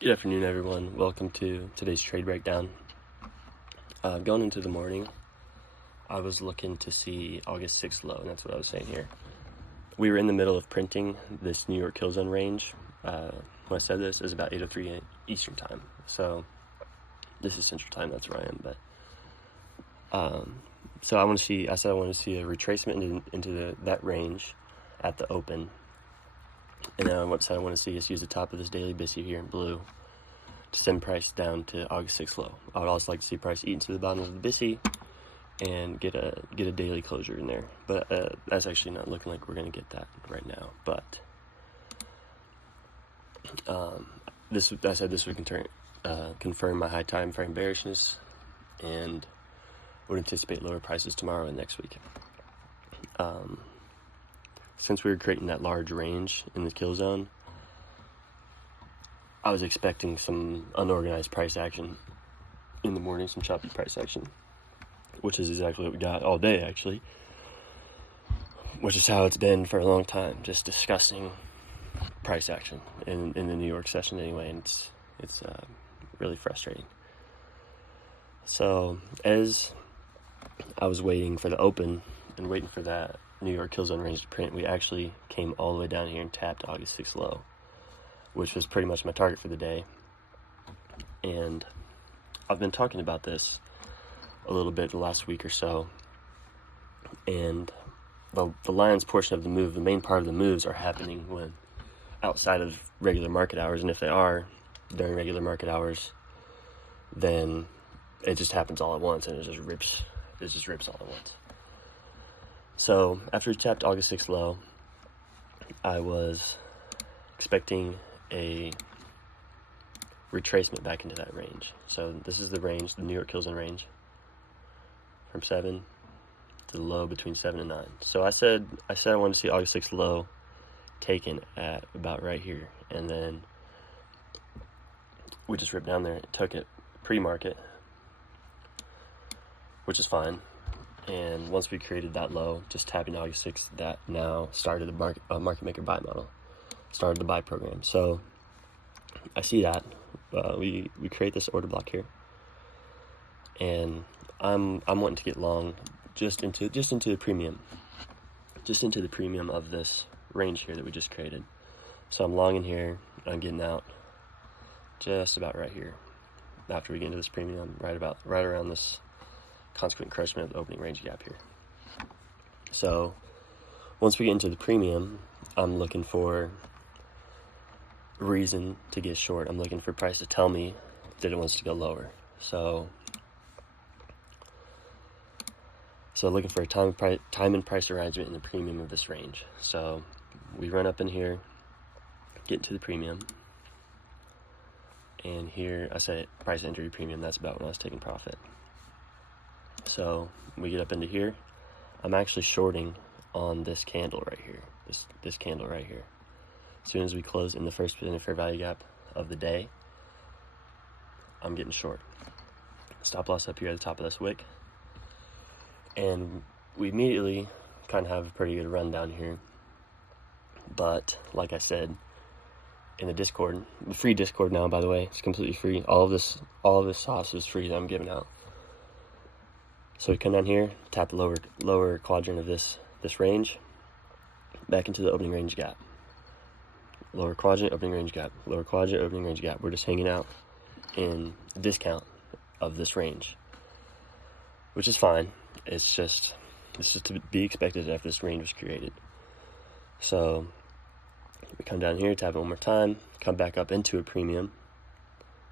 Good afternoon, everyone. Welcome to today's trade breakdown. Going into the morning, I was looking to see August 6th low, and that's what I was saying here. We were in the middle of printing this New York kill zone range. When I said this, it was about 8:03 Eastern time. So this is Central time, that's where I am. But so I said I want to see a retracement into that range at the open. And then what I want to see is use the top of this daily BISI here in blue to send price down to August 6th low. I would also like to see price eat into the bottom of the BISI and get a daily closure in there. But that's actually not looking like we're going to get that right now. But I said this would confirm my high time frame bearishness and would anticipate lower prices tomorrow and next week. Since we were creating that large range in the kill zone, I was expecting some unorganized price action in the morning, some choppy price action, which is exactly what we got all day, actually, which is how it's been for a long time, just discussing price action in the New York session anyway, and it's really frustrating. So as I was waiting for the open and waiting for that New York kill zone range to print, we actually came all the way down here and tapped August 6th low, which was pretty much my target for the day. And I've been talking about this a little bit the last week or so, and the lion's portion of the move, the main part of the moves, are happening when outside of regular market hours, and if they are during regular market hours, then it just happens all at once, and it just rips all at once. So after we tapped August 6th low, I was expecting a retracement back into that range. So this is the range, the New York kill zone range, from 7 to the low between 7 and 9. So I said I wanted to see August 6th low taken at about right here, and then we just ripped down there, took it pre-market, which is fine. And once we created that low, just tapping August 6th, that now started the market maker buy model, started the buy program. So I see that we create this order block here, and I'm wanting to get long just into the premium of this range here that we just created. So I'm long in here, and I'm getting out just about right here after we get into this premium, right around this consequent encroachment of the opening range gap here. So once we get into the premium, I'm looking for reason to get short. I'm looking for price to tell me that it wants to go lower. So looking for a time and price arrangement in the premium of this range. So we run up in here, get into the premium, and here I say price entry premium. That's about when I was taking profit. So we get up into here. I'm actually shorting on this candle right here. This candle right here. As soon as we close in the first fair value gap of the day, I'm getting short. Stop loss up here at the top of this wick. And we immediately kind of have a pretty good run down here. But like I said, in the Discord, the free Discord now, by the way, it's completely free. All of this sauce is free that I'm giving out. So we come down here, tap the lower quadrant of this range, back into the opening range gap. Lower quadrant, opening range gap. Lower quadrant, opening range gap. We're just hanging out in the discount of this range, which is fine. It's just to be expected after this range was created. So we come down here, tap it one more time, come back up into a premium,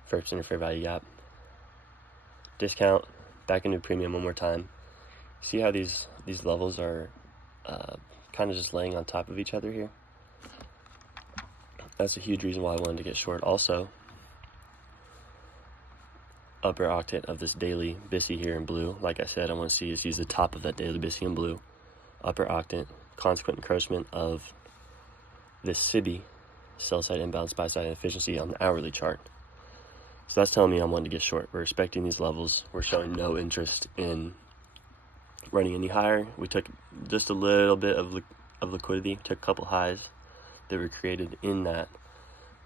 first center fair value gap, discount, back into premium one more time. See how these levels are kind of just laying on top of each other here? That's a huge reason why I wanted to get short. Also, upper octant of this daily BISI here in blue. Like I said, I want to see us use the top of that daily BISI in blue. Upper octant, consequent encroachment of this SIBI, sell side imbalance, buy side inefficiency on the hourly chart. So that's telling me I'm wanting to get short. We're respecting these levels. We're showing no interest in running any higher. We took just a little bit of liquidity, took a couple highs that were created in that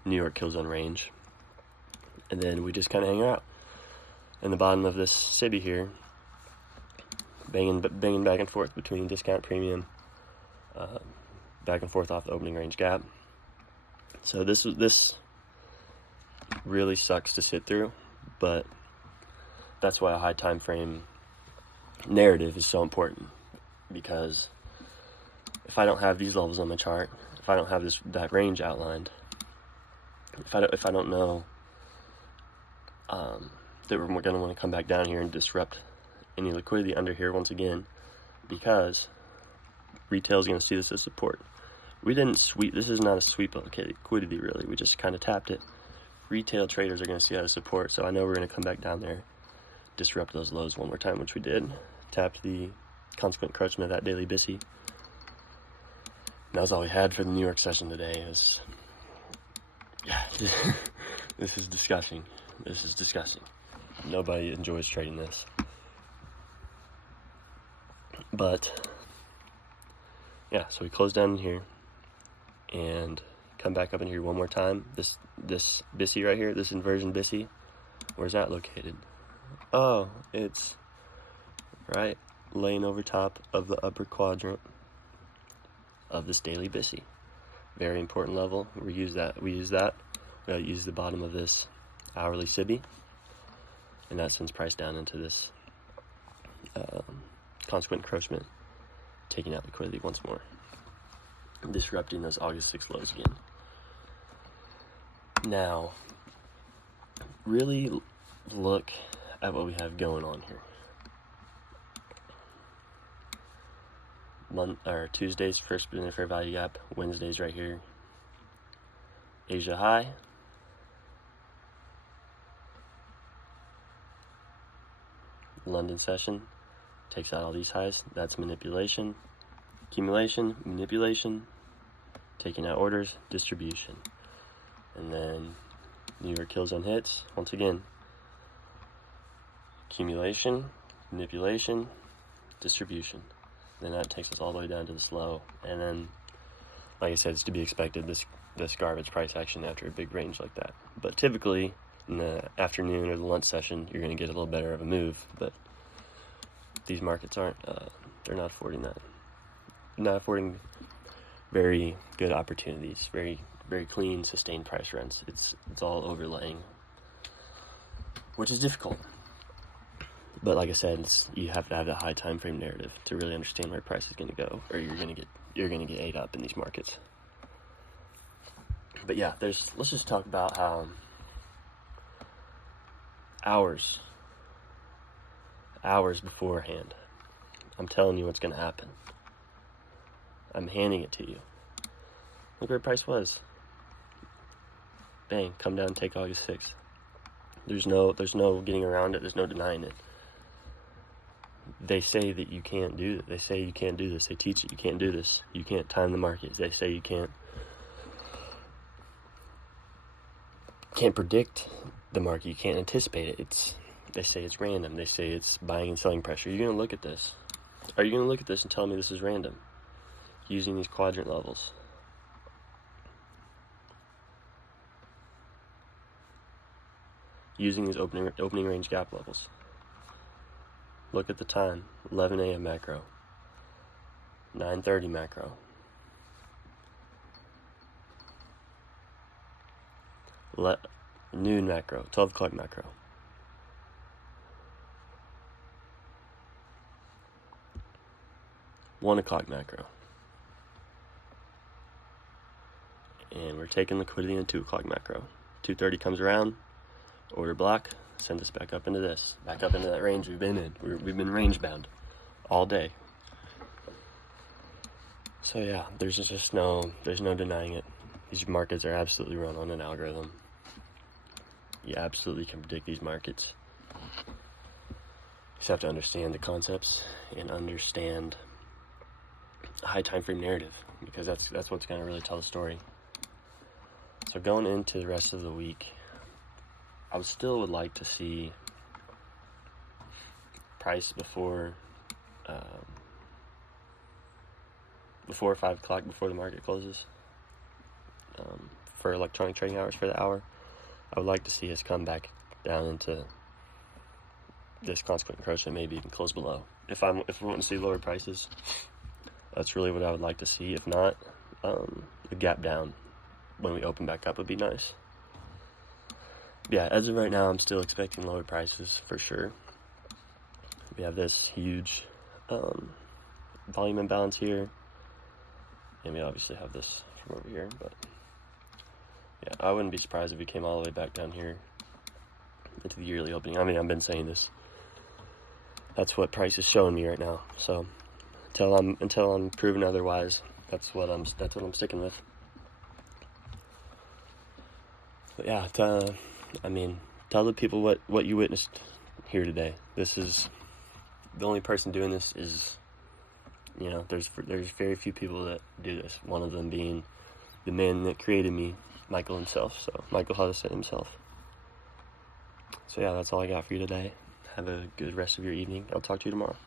New York kill zone range. And then we just kind of hang out in the bottom of this SIBI here, banging back and forth between discount premium, back and forth off the opening range gap. So this really sucks to sit through, but that's why a high time frame narrative is so important, because if I don't have these levels on my chart, if I don't have that range outlined, if I don't know that we're going to want to come back down here and disrupt any liquidity under here once again, because retail is going to see this as support. We didn't sweep. This is not a sweep of liquidity, really. We just kind of tapped it. Retail traders are going to see that as support, so I know we're going to come back down there, disrupt those lows one more time, which we did. Tapped the consequent encroachment of that daily BISI. And that was all we had for the New York session today. This is disgusting. This is disgusting. Nobody enjoys trading this. But yeah, so we close down in here and come back up in here one more time. This BISI right here, this inversion BISI, where's that located? Oh, it's right laying over top of the upper quadrant of this daily BISI. Very important level. We use that. We use the bottom of this hourly SIBI, and that sends price down into this consequent encroachment, taking out liquidity once more, disrupting those August 6th lows again. Now, really look at what we have going on here. Tuesday's first spinning fair value gap. Wednesday's right here. Asia high. London session takes out all these highs. That's manipulation, accumulation, manipulation, taking out orders, distribution. And then New York kills on hits. Once again, accumulation, manipulation, distribution. Then that takes us all the way down to this low. And then, like I said, it's to be expected, this garbage price action after a big range like that. But typically, in the afternoon or the lunch session, you're going to get a little better of a move. But these markets aren't, they're not affording that. They're not affording very good opportunities, very, very clean, sustained price runs. It's all overlaying, which is difficult. But like I said, you have to have that high time frame narrative to really understand where price is going to go, or you're going to get ate up in these markets. But yeah, let's just talk about how hours beforehand, I'm telling you what's going to happen. I'm handing it to you. Look where price was. Bang, come down and take August 6th. There's no getting around it. There's no denying it. They say that you can't do it. They say you can't do this. They teach it. You can't do this. You can't time the market. They say you can't predict the market. You can't anticipate it. They say it's random. They say it's buying and selling pressure. Are you going to look at this? Are you going to look at this and tell me this is random? Using these quadrant levels. Using these opening range gap levels. Look at the time. 11 a.m. macro. 9:30 macro. Noon macro. 12 o'clock macro. One o'clock macro. And we're taking liquidity in 2 o'clock macro. 2:30 comes around. Order block. Send us back up into this. Back up into that range we've been in. We've been range bound all day. So yeah, there's no denying it. These markets are absolutely run on an algorithm. You absolutely can predict these markets. You just have to understand the concepts and understand a high time frame narrative, because that's what's going to really tell the story. So going into the rest of the week, I still would like to see price before 5 o'clock, before the market closes, for electronic trading hours for the hour. I would like to see us come back down into this consequent encroachment, maybe even close below. If we're wanting to see lower prices, that's really what I would like to see. If not, a gap down when we open back up would be nice. Yeah, as of right now, I'm still expecting lower prices for sure. We have this huge volume imbalance here, and we obviously have this from over here, but yeah, I wouldn't be surprised if we came all the way back down here into the yearly opening. I mean, I've been saying this. That's what price is showing me right now. So until I'm proven otherwise, that's what I'm sticking with. But yeah, tell the people what you witnessed here today. This is the only person doing this is, there's very few people that do this. One of them being the man that created me, Michael himself. So Michael Hudson himself. So yeah, that's all I got for you today. Have a good rest of your evening. I'll talk to you tomorrow.